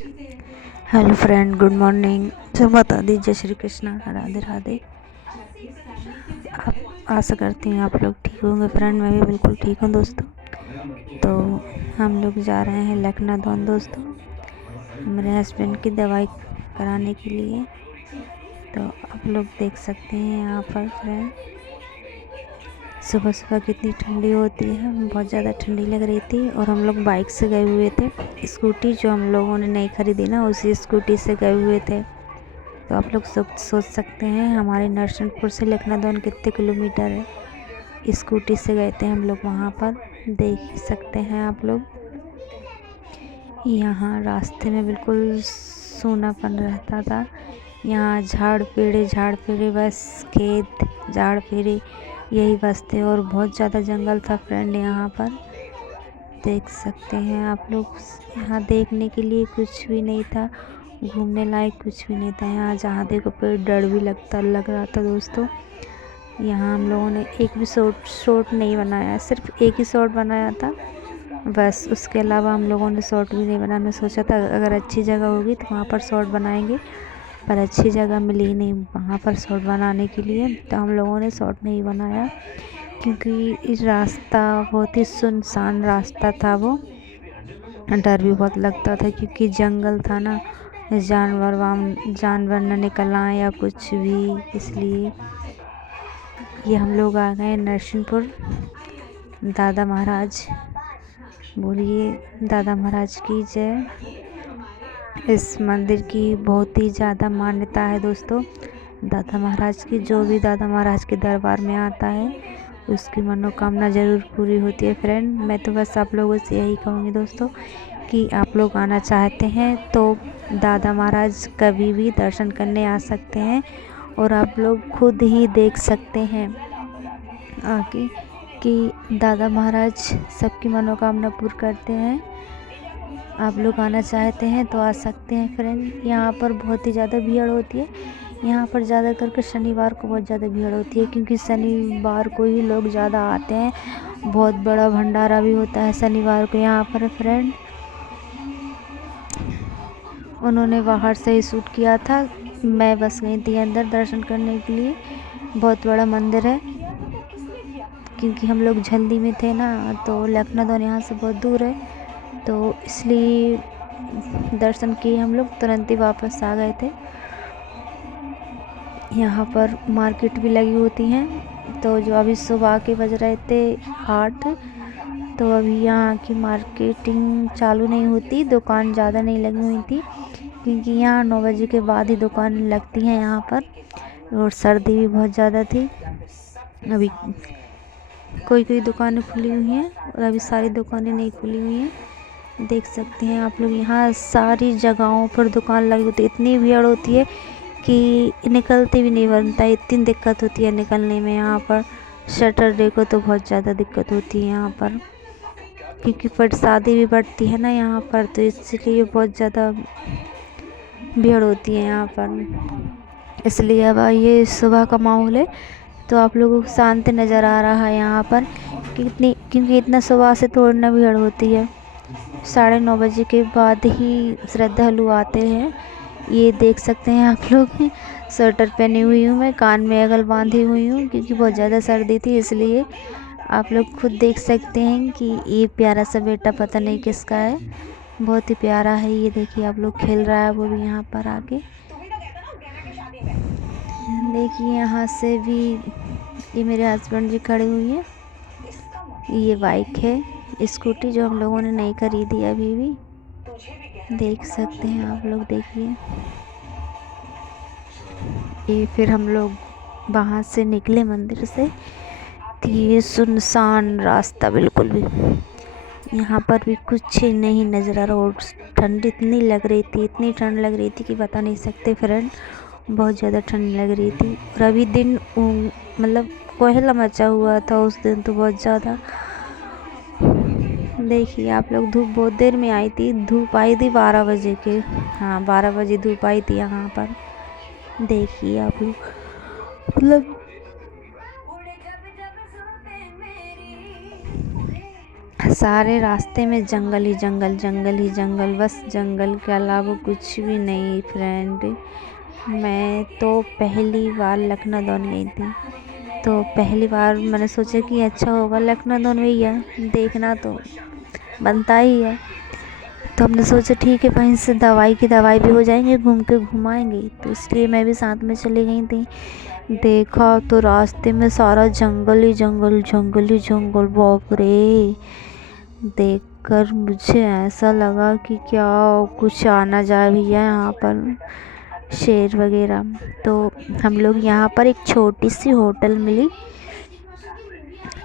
Hello friend, good morning. सब बता दीजिए, श्री कृष्णा, राधे राधे। आप आशा करती हैं आप लोग ठीक होंगे। फ्रेंड, मैं भी बिल्कुल ठीक हूँ दोस्तों। तो हम लोग जा रहे हैं लखनऊ दोस्तों, मेरे हस्बैंड की दवाई कराने के लिए। तो आप लोग देख सकते हैं यहाँ पर फ्रेंड, सुबह सुबह कितनी ठंडी होती है, बहुत ज़्यादा ठंडी लग रही थी। और हम लोग बाइक से गए हुए थे, स्कूटी जो हम लोगों ने नहीं खरीदी ना, उसी स्कूटी से गए हुए थे। तो आप लोग सोच सकते हैं हमारे नरसिंहपुर से लखनऊ कितने किलोमीटर है। स्कूटी से गए थे हम लोग, वहाँ पर देख सकते हैं आप लोग। यहाँ रास्ते में बिल्कुल सूनापन रहता था। यहाँ झाड़ पेड़े बस खेत झाड़ पेड़े यही बस थे, और बहुत ज़्यादा जंगल था फ्रेंड। यहाँ पर देख सकते हैं आप लोग, यहाँ देखने के लिए कुछ भी नहीं था, घूमने लायक कुछ भी नहीं था। यहाँ जहाँ देखो पेड़, डर भी लग रहा था दोस्तों। यहाँ हम लोगों ने एक भी शॉट नहीं बनाया, सिर्फ एक ही शॉट बनाया था बस। उसके अलावा हम लोगों ने शॉट भी नहीं बनाना सोचा था। अगर अच्छी जगह होगी तो वहाँ पर शॉट बनाएंगे, पर अच्छी जगह मिली नहीं वहाँ पर शॉट बनाने के लिए, तो हम लोगों ने शॉट नहीं बनाया। क्योंकि इस रास्ता बहुत ही सुनसान रास्ता था, वो डर भी बहुत लगता था क्योंकि जंगल था ना, जानवर न निकल आए या कुछ भी। इसलिए ये हम लोग आ गए नरसिंहपुर। दादा महाराज बोलिए, दादा महाराज की जय। इस मंदिर की बहुत ही ज़्यादा मान्यता है दोस्तों। दादा महाराज की, जो भी दादा महाराज के दरबार में आता है उसकी मनोकामना ज़रूर पूरी होती है फ्रेंड। मैं तो बस आप लोगों से यही कहूँगी दोस्तों कि आप लोग आना चाहते हैं तो दादा महाराज कभी भी दर्शन करने आ सकते हैं, और आप लोग खुद ही देख सकते हैं आके कि दादा महाराज सबकी मनोकामना पूर्ण करते हैं। आप लोग आना चाहते हैं तो आ सकते हैं फ्रेंड। यहाँ पर बहुत ही ज़्यादा भीड़ होती है। यहाँ पर ज़्यादा करके शनिवार को बहुत ज़्यादा भीड़ होती है, क्योंकि शनिवार को ही लोग ज़्यादा आते हैं। बहुत बड़ा भंडारा भी होता है शनिवार को यहाँ पर फ्रेंड। उन्होंने बाहर से ही शूट किया था, मैं बस गई थी अंदर दर्शन करने के लिए। बहुत बड़ा मंदिर है, क्योंकि हम लोग जल्दी में थे ना, तो लखनऊ यहाँ से बहुत दूर है, तो इसलिए दर्शन किए हम लोग, तुरंत ही वापस आ गए थे। यहाँ पर मार्केट भी लगी होती हैं। तो जो अभी सुबह के बज रहे थे 8, तो अभी यहाँ की मार्केटिंग चालू नहीं होती, दुकान ज़्यादा नहीं लगी हुई थी, क्योंकि यहाँ 9 बजे के बाद ही दुकान लगती हैं यहाँ पर। और सर्दी भी बहुत ज़्यादा थी। अभी कोई दुकानें खुली हुई हैं, और अभी सारी दुकानें नहीं खुली हुई हैं। देख सकते हैं आप लोग, यहाँ सारी जगहों पर दुकान लगी होती है। इतनी भीड़ होती है कि निकलते भी नहीं बनता, इतनी दिक्कत होती है निकलने में। यहाँ पर सैटरडे को तो बहुत ज़्यादा दिक्कत होती है यहाँ पर, क्योंकि शादी भी बढ़ती है ना यहाँ पर, तो इसलिए बहुत ज़्यादा भीड़ होती है यहाँ पर। इसलिए अब ये सुबह का माहौल है, तो आप लोगों को शांत नज़र आ रहा है यहाँ पर, क्योंकि इतना सुबह से थोड़ी ना भीड़ होती है। 9:30 बजे के बाद ही श्रद्धालु आते हैं। ये देख सकते हैं आप लोग, स्वेटर पहनी हुई हूँ मैं, कान में अगल बांधी हुई हूँ, क्योंकि बहुत ज़्यादा सर्दी थी। इसलिए आप लोग खुद देख सकते हैं कि ये प्यारा सा बेटा पता नहीं किसका है, बहुत ही प्यारा है। ये देखिए आप लोग, खेल रहा है वो भी यहाँ पर आके। देखिए यहाँ से भी ये मेरे हस्बैंड जी खड़े हुए हैं। ये बाइक है, स्कूटी जो हम लोगों ने नहीं खरीदी अभी भी, देख सकते हैं आप लोग। देखिए ये फिर हम लोग वहाँ से निकले मंदिर से, तो ये सुनसान रास्ता बिल्कुल भी, यहाँ पर भी कुछ नहीं नज़र आ रहा। और ठंड इतनी लग रही थी, इतनी ठंड लग रही थी कि बता नहीं सकते फ्रेंड, बहुत ज़्यादा ठंड लग रही थी। और अभी दिन मतलब कोहरा मचा हुआ था उस दिन, तो बहुत ज़्यादा। देखिए आप लोग, धूप बहुत देर में आई थी, धूप आई थी 12 बजे के, हाँ 12 बजे धूप आई थी यहाँ पर। देखिए आप लोग, मतलब सारे रास्ते में जंगल ही जंगल, जंगल ही जंगल, बस जंगल के अलावा कुछ भी नहीं फ्रेंड। मैं तो पहली बार लखनऊ गई थी, तो पहली बार मैंने सोचा कि अच्छा होगा लखनऊ भैया, देखना तो बनता ही है। तो हमने सोचा ठीक है, वहीं से दवाई की दवाई भी हो जाएंगे, घूम के घुमाएंगे, तो इसलिए मैं भी साथ में चली गई थी। देखा तो रास्ते में सारा जंगल ही जंगल, जंगल ही जंगल, बाप रे। देखकर मुझे ऐसा लगा कि क्या कुछ आना जाए भैया यहाँ पर, शेर वगैरह। तो हम लोग यहाँ पर एक छोटी सी होटल मिली,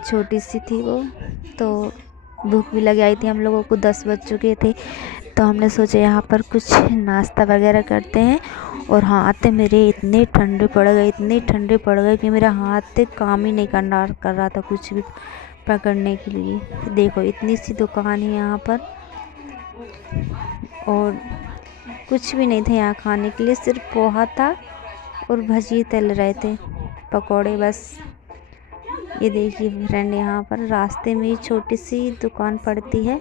छोटी सी थी वो, तो भूख भी लग आई थी हम लोगों को, 10 बज चुके थे। तो हमने सोचा यहाँ पर कुछ नाश्ता वगैरह करते हैं। और हाथ मेरे इतने ठंडे पड़ गए, इतने ठंडे पड़ गए कि मेरा हाथ काम ही नहीं कर रहा था कुछ भी पकड़ने के लिए। देखो इतनी सी दुकान है यहाँ पर, और कुछ भी नहीं था यहाँ खाने के लिए, सिर्फ पोहा था और भजी तल रहे थे, पकोड़े बस। ये देखिए फ्रेंड, यहाँ पर रास्ते में ही छोटी सी दुकान पड़ती है,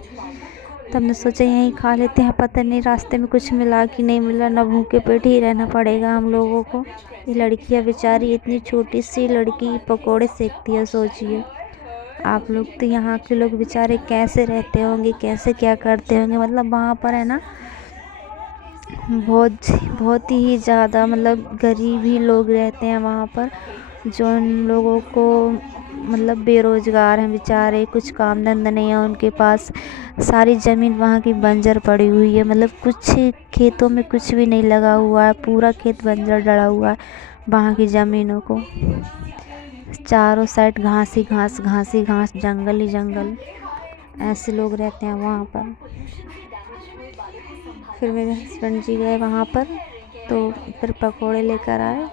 तो हमने सोचा यहीं खा लेते हैं। पता नहीं रास्ते में कुछ मिला कि नहीं मिला, ना भूखे पेट ही रहना पड़ेगा हम लोगों को। ये लड़कियाँ बेचारी, इतनी छोटी सी लड़की पकोड़े सेकती है, सोचिए आप लोग। तो यहाँ के लोग बेचारे कैसे रहते होंगे, कैसे क्या करते होंगे, मतलब वहाँ पर है ना बहुत ही ज़्यादा मतलब गरीब ही लोग रहते हैं वहाँ पर, जो उन लोगों को मतलब बेरोज़गार हैं बेचारे, कुछ काम धंधा नहीं है उनके पास। सारी ज़मीन वहाँ की बंजर पड़ी हुई है, मतलब कुछ खेतों में कुछ भी नहीं लगा हुआ है, पूरा खेत बंजर डला हुआ है वहाँ की ज़मीनों को। चारों साइड घास ही घास, घास ही घास, जंगल ही जंगल, ऐसे लोग रहते हैं वहाँ पर। फिर मेरे हस्बैंड जी गए वहाँ पर, तो फिर पकोड़े लेकर आए,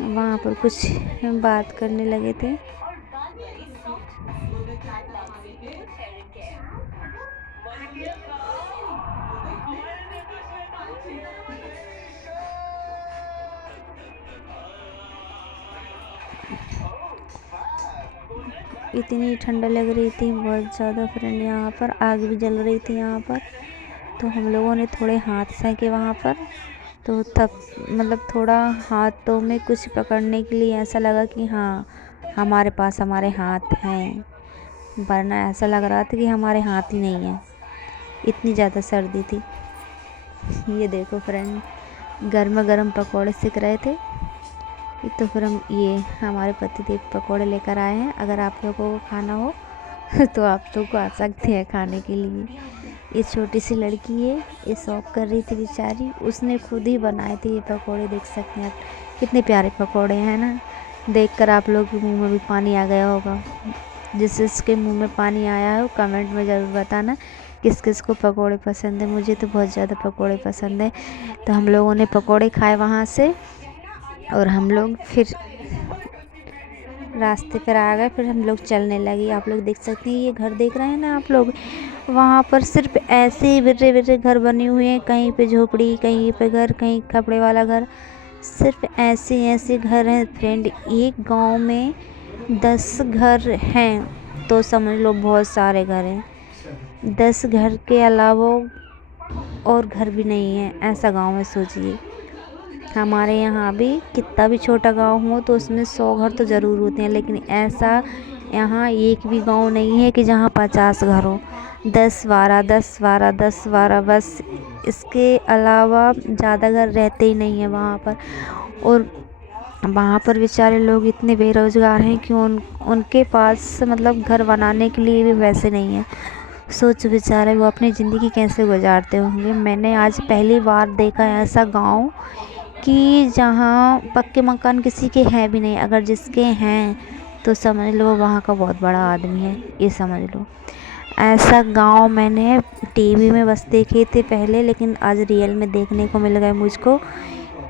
वहाँ पर कुछ बात करने लगे थे। इतनी ठंडा लग रही थी बहुत ज़्यादा फ्रेंड, यहाँ पर आग भी जल रही थी यहाँ पर। तो हम लोगों ने थोड़े हाथ सेके वहाँ पर, तो तब मतलब थोड़ा हाथों में कुछ पकड़ने के लिए ऐसा लगा कि हाँ हमारे पास हमारे हाथ हैं, वरना ऐसा लग रहा था कि हमारे हाथ ही नहीं है, इतनी ज़्यादा सर्दी थी। ये देखो फ्रेंड, गर्मा गर्म पकौड़े सेक रहे थे। तो फिर हम ये हमारे पतिदेव पकौड़े लेकर आए हैं, अगर आप लोगों को खाना हो तो आप लोग को आ सकते हैं खाने के लिए। ये छोटी सी लड़की है, ये शौक कर रही थी बेचारी, उसने खुद ही बनाए थे ये पकौड़े, देख सकते हैं आप कितने प्यारे पकौड़े हैं ना। देखकर आप लोग के मुंह में भी पानी आ गया होगा, जिसके मुंह में पानी आया है वो कमेंट में ज़रूर बताना किस किस को पकौड़े पसंद है। मुझे तो बहुत ज़्यादा पकौड़े पसंद है। तो हम लोगों ने पकौड़े खाए वहाँ से, और हम लोग फिर रास्ते पर आ गए, फिर हम लोग चलने लगे। आप लोग देख सकते हैं, ये घर देख रहे हैं ना आप लोग, वहाँ पर सिर्फ ऐसे ही बिरे बिरे घर बने हुए हैं, कहीं पे झोपड़ी, कहीं पे घर, कहीं कपड़े वाला घर, सिर्फ ऐसे ऐसे घर हैं फ्रेंड। एक गांव में 10 घर हैं तो समझ लो बहुत सारे घर हैं। 10 घर के अलावा और घर भी नहीं है, ऐसा गांव है, सोचिए। हमारे यहाँ भी कितना भी छोटा गांव हो तो उसमें 100 घर तो ज़रूर होते हैं, लेकिन ऐसा यहाँ एक भी गांव नहीं है कि जहाँ 50 घर हो। 10-12, 10-12, 10-12, बस इसके अलावा ज़्यादा घर रहते ही नहीं हैं वहाँ पर। और वहाँ पर बेचारे लोग इतने बेरोज़गार हैं कि उनके पास मतलब घर बनाने के लिए भी पैसे नहीं हैं। सोच बेचारे वो अपनी ज़िंदगी कैसे गुजारते होंगे। मैंने आज पहली बार देखा ऐसा गांव कि जहाँ पक्के मकान किसी के हैं भी नहीं, अगर जिसके हैं तो समझ लो वहाँ का बहुत बड़ा आदमी है, ये समझ लो। ऐसा गांव मैंने टीवी में बस देखे थे पहले, लेकिन आज रियल में देखने को मिल गए मुझको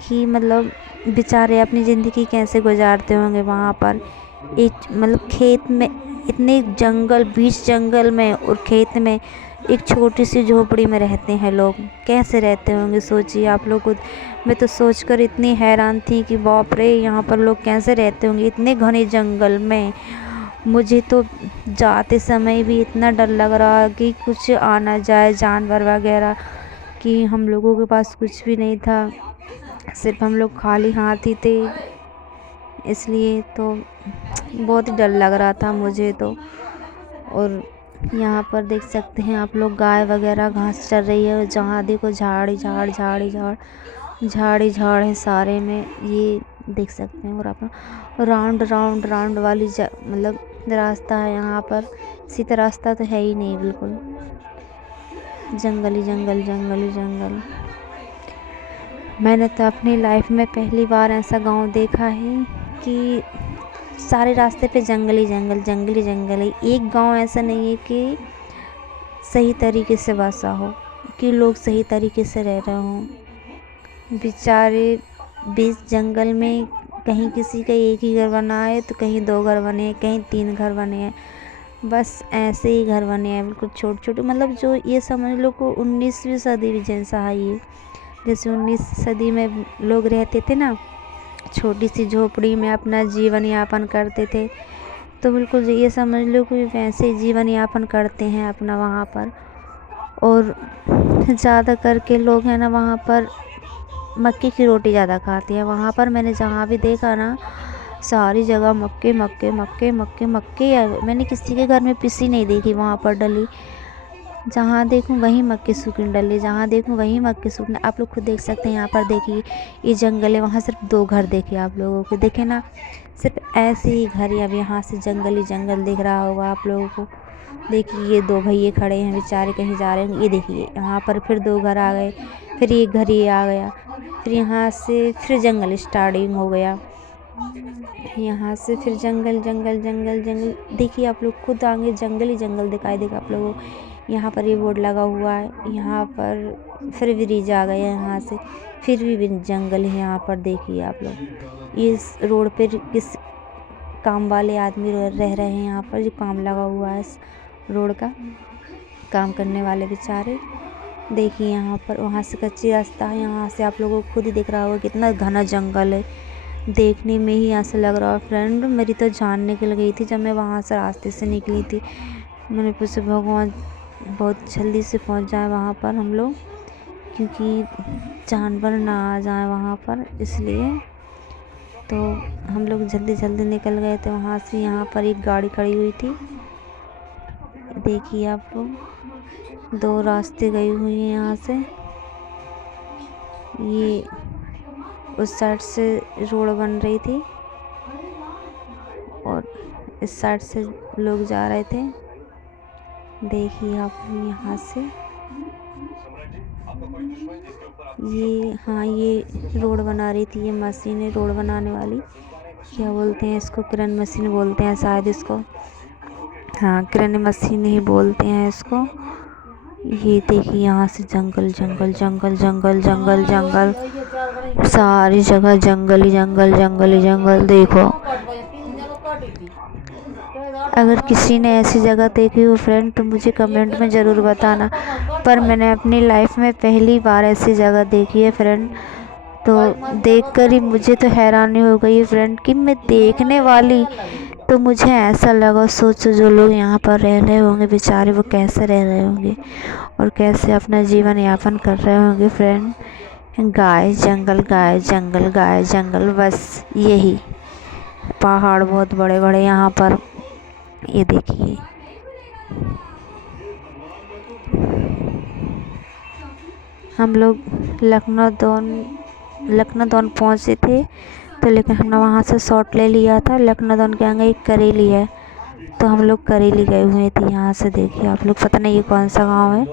कि मतलब बेचारे अपनी ज़िंदगी कैसे गुजारते होंगे वहाँ पर। एक मतलब खेत में, इतने जंगल, बीच जंगल में और खेत में एक छोटी सी झोपड़ी में रहते हैं लोग, कैसे रहते होंगे सोचिए आप लोग खुद। मैं तो सोचकर इतनी हैरान थी कि बाप रे, यहाँ पर लोग कैसे रहते होंगे इतने घने जंगल में। मुझे तो जाते समय भी इतना डर लग रहा कि कुछ आ ना जाए, जानवर वगैरह, कि हम लोगों के पास कुछ भी नहीं था, सिर्फ हम लोग खाली हाथ ही थे, इसलिए तो बहुत ही डर लग रहा था मुझे तो। और यहाँ पर देख सकते हैं आप लोग, गाय वगैरह घास चर रही है, जहाँ देखो झाड़ ही झाड़, झाड़ ही झाड़, झाड़ ही झाड़ है सारे में, ये देख सकते हैं। और आप राउंड राउंड राउंड वाली मतलब रास्ता है यहाँ पर, सीधा रास्ता तो है ही नहीं, बिल्कुल जंगल ही जंगल, जंगल ही जंगल। मैंने तो अपनी लाइफ में पहली बार ऐसा गांव देखा है कि सारे रास्ते पे जंगल ही जंगल, जंगल ही जंगल है। एक गांव ऐसा नहीं है कि सही तरीके से बसा हो, कि लोग सही तरीके से रह रहे हों। बेचारे बीच जंगल में कहीं किसी का एक ही घर बना है, तो कहीं 2 घर बने हैं, कहीं 3 घर बने हैं, बस ऐसे ही घर बने हैं बिल्कुल छोटे छोटे। मतलब जो ये समझ लो को 19वीं सदी भी जैसा है ये, जैसे 19 सदी में लोग रहते थे ना, छोटी सी झोपड़ी में अपना जीवन यापन करते थे, तो बिल्कुल ये समझ लो कि वैसे ही जीवन यापन करते हैं अपना वहाँ पर। और ज़्यादा करके लोग हैं ना वहाँ पर मक्के की रोटी ज़्यादा खाते हैं। वहाँ पर मैंने जहाँ भी देखा ना, सारी जगह मक्के मक्के मक्के मक्के मक्के। मैंने किसी के घर में पिसी नहीं देखी वहाँ पर डली, जहाँ देखूँ वहीं मक्के सूखने डले, जहाँ देखूँ वहीं मक्के सूखने। आप लोग खुद देख सकते हैं, यहाँ पर देखिए ये जंगल है, वहाँ सिर्फ 2 घर देखे आप लोगों को, देखे ना, सिर्फ ऐसे ही घर है। अब यहाँ से जंगल ही जंगल दिख रहा होगा आप लोगों को। देखिए ये 2 भैये खड़े हैं बेचारे, कहीं जा रहे हैं। ये देखिए यहाँ पर फिर 2 घर आ गए, फिर एक घर ये आ गया, फिर यहाँ से फिर जंगल स्टार्टिंग हो गया, यहाँ से फिर जंगल जंगल जंगल जंगल। देखिए आप लोग खुद आगे जंगल ही जंगल दिखाई देगा आप लोगों को। यहाँ पर ये बोर्ड लगा हुआ है, यहाँ पर फिर ब्रिज आ गया, यहाँ से फिर भी जंगल है यहाँ पर। देखिए आप लोग इस रोड पर किस काम वाले आदमी रह रहे हैं यहाँ पर, जो काम लगा हुआ है इस रोड का, काम करने वाले बेचारे। देखिए यहाँ पर, वहाँ से कच्ची रास्ता है, यहाँ से आप लोगों को खुद ही दिख रहा होगा कितना घना जंगल है। देखने में ही ऐसा लग रहा है फ्रेंड, मेरी तो जान निकल गई थी जब मैं वहाँ से रास्ते से निकली थी। मैंने पूछा भगवान बहुत जल्दी से पहुँच जाए वहाँ पर हम लोग, क्योंकि जानवर ना आ जाए वहाँ पर, इसलिए तो हम लोग जल्दी जल्दी निकल गए थे वहाँ से। यहाँ पर एक गाड़ी खड़ी हुई थी, देखिए आप लोग 2 रास्ते गई हुई हैं यहाँ से। ये उस साइड से रोड बन रही थी और इस साइड से लोग जा रहे थे। देखिए आप यहाँ से ये, हाँ ये रोड बना रही थी, ये मशीन है रोड बनाने वाली, क्या बोलते हैं इसको, क्रेन मशीन बोलते हैं शायद इसको, हाँ क्रेन मशीन ही बोलते हैं इसको। ये देखिए यहाँ से जंगल जंगल जंगल जंगल जंगल जंगल, सारी जगह जंगल ही जंगल, जंगल ही जंगल। देखो अगर किसी ने ऐसी जगह देखी हो फ्रेंड तो मुझे कमेंट में ज़रूर बताना, पर मैंने अपनी लाइफ में पहली बार ऐसी जगह देखी है फ्रेंड। तो देखकर ही मुझे तो हैरानी हो गई फ्रेंड कि मैं देखने वाली, तो मुझे ऐसा लगा, सोचो जो लोग यहाँ पर रह रहे होंगे बेचारे, वो कैसे रह रहे होंगे और कैसे अपना जीवन यापन कर रहे होंगे फ्रेंड। गाय जंगल, गाय जंगल, गाय जंगल, बस यही। पहाड़ बहुत बड़े बड़े यहाँ पर, ये देखिए। हम लोग लखनऊ पहुँचे थे, तो लेकिन हमने वहाँ से शॉर्ट ले लिया था। लखनऊ के आगे एक करेली है, तो हम लोग करेली गए हुए थे यहाँ से। देखिए आप लोग, पता नहीं ये कौन सा गांव है,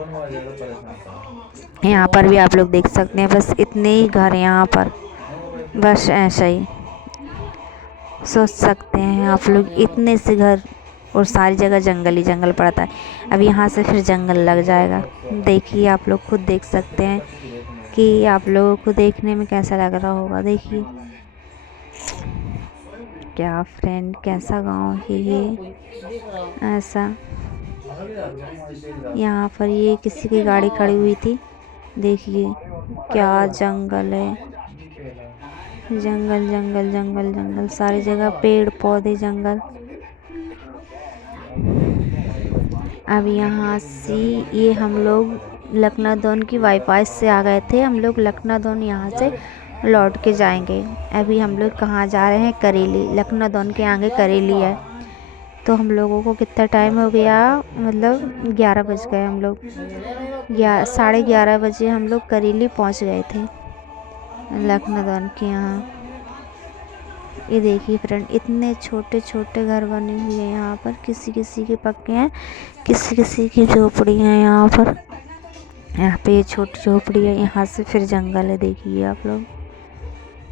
यहाँ पर भी आप लोग देख सकते हैं, बस इतने ही घर हैं यहाँ पर, बस ऐसा ही सोच सकते हैं आप लोग, इतने से घर और सारी जगह जंगल ही जंगल पड़ता है। अब यहाँ से फिर जंगल लग जाएगा। देखिए आप लोग खुद देख सकते हैं कि आप लोगों को देखने में कैसा लग रहा होगा। देखिए क्या फ्रेंड, कैसा गांव है ये, ऐसा। यहाँ पर ये किसी की गाड़ी खड़ी हुई थी, देखिए क्या जंगल है, जंगल जंगल जंगल जंगल, सारी जगह पेड़ पौधे जंगल। अब यहाँ से ये हम लोग लखनऊ की बाईपास से आ गए थे। हम लोग लखनऊ यहाँ से लौट के जाएंगे। अभी हम लोग कहाँ जा रहे हैं? करेली। लखनऊ के आगे करेली है। तो हम लोगों को कितना टाइम हो गया, मतलब 11 बज गए। हम लोग 11:30 बजे हम लोग करेली पहुँच गए थे लखनऊ के यहाँ। ये देखिए फ्रेंड, इतने छोटे छोटे घर बने हुए हैं यहाँ पर। किसी किसी के पक्के हैं, किसी किसी की झोपड़ी है यहाँ पर। यहाँ पे ये छोटी झोपड़ी है, यहाँ से फिर जंगल है। देखिए आप लोग,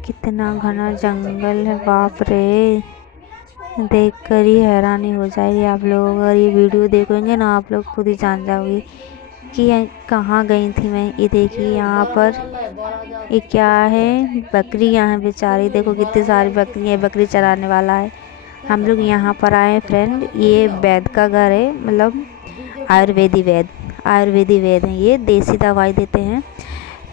कितना घना जंगल है, बाप रे। देख कर ही हैरानी हो जाएगी आप लोग। अगर ये वीडियो देखोगे ना, आप लोग खुद ही जान जाओगे कि ये कहाँ गई थी मैं। ये देखिए यहाँ पर ये क्या है, बकरियाँ हैं बेचारी। देखो कितनी सारी बकरी है, बकरी चराने वाला है। हम लोग यहाँ पर आए फ्रेंड, ये वैद का घर है, मतलब आयुर्वेदी वैद है। ये देसी दवाई देते हैं।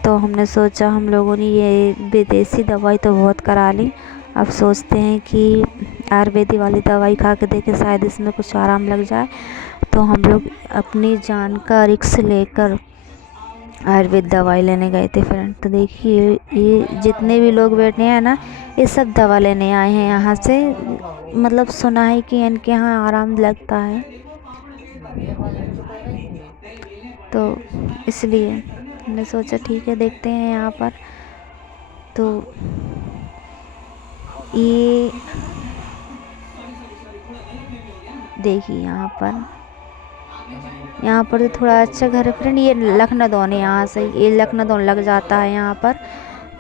तो हमने सोचा, हम लोगों ने ये विदेशी दवाई तो बहुत करा ली, अब सोचते हैं कि आयुर्वेदिक वाली दवाई खा के देखें, शायद इसमें कुछ आराम लग जाए। तो हम लोग अपनी जान का रिस्क लेकर आयुर्वेद दवाई लेने गए थे फ्रेंड। तो देखिए ये जितने भी लोग बैठे हैं ना, ये सब दवा लेने आए हैं यहाँ से। मतलब सुना है कि इनके यहाँ आराम लगता है, तो इसलिए हमने सोचा ठीक है, देखते हैं यहाँ पर। तो ये देखिए यहाँ पर तो थोड़ा अच्छा घर है फ्रेंड। ये लखनऊ है, यहाँ से ये लखनऊ लग जाता है यहाँ पर,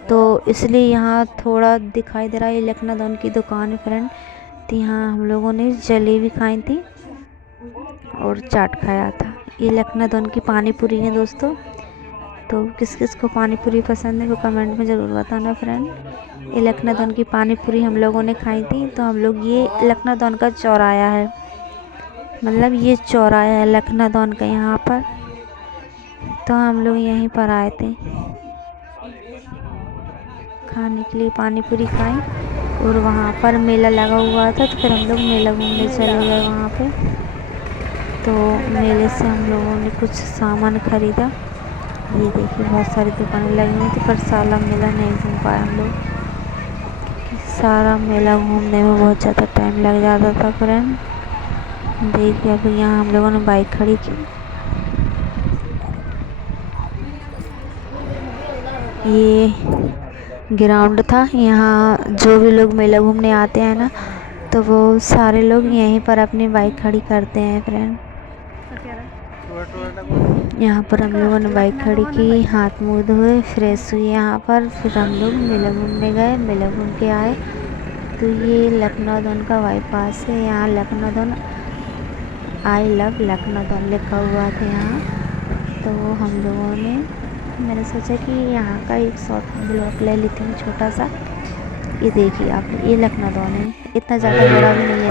तो इसलिए यहाँ थोड़ा दिखाई दे रहा है। ये लखनऊ की दुकान है फ्रेंड। तो यहाँ हम लोगों ने जलेबी खाई थी और चाट खाया था। ये लखनऊ की पानी पूरी है दोस्तों। तो किस किस को पानी पूरी पसंद है वो कमेंट में ज़रूर बताना फ्रेंड। ये लखनऊ की पानी पूरी हम लोगों ने खाई थी। तो हम लोग, ये लखनऊ का चौराया है, मतलब ये चौराया है लखनऊ का यहाँ पर। तो हम लोग यहीं पर आए थे खाने के लिए, पानी पूरी खाई। और वहाँ पर मेला लगा हुआ था, तो फिर हम लोग मेला घूमने चले गए वहाँ पे। तो मेले से हम लोगों ने कुछ सामान ख़रीदा। ये देखिए बहुत सारी दुकानें लगी हुई थी, पर सारा मेला नहीं घूम पाए हम लोग। सारा मेला घूमने में बहुत ज़्यादा टाइम लग जाता था फ्रेंड। देखिए अब यहाँ हम लोगों ने बाइक खड़ी की। ये ग्राउंड था, यहाँ जो भी लोग मेला घूमने आते हैं ना, तो वो सारे लोग यहीं पर अपनी बाइक खड़ी करते हैं फ्रेंड। यहाँ पर हम लोगों ने बाइक खड़ी की, हाथ मुँह धोए, फ्रेश हुए यहाँ पर। फिर हम लोग मेला घूमने गए, मेला घूम के आए। तो ये लखनऊ का बाईपास है। यहाँ लखनऊ, आई लव लखनऊ लिखा हुआ था यहाँ। तो हम लोगों ने, मैंने सोचा कि यहाँ का एक शॉर्ट ब्लॉग ले लेती हूँ छोटा सा। ये देखिए आप, ये लखनऊ है, इतना ज़्यादा बड़ा भी नहीं है।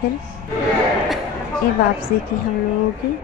फिर ये वापसी की हम लोगों की।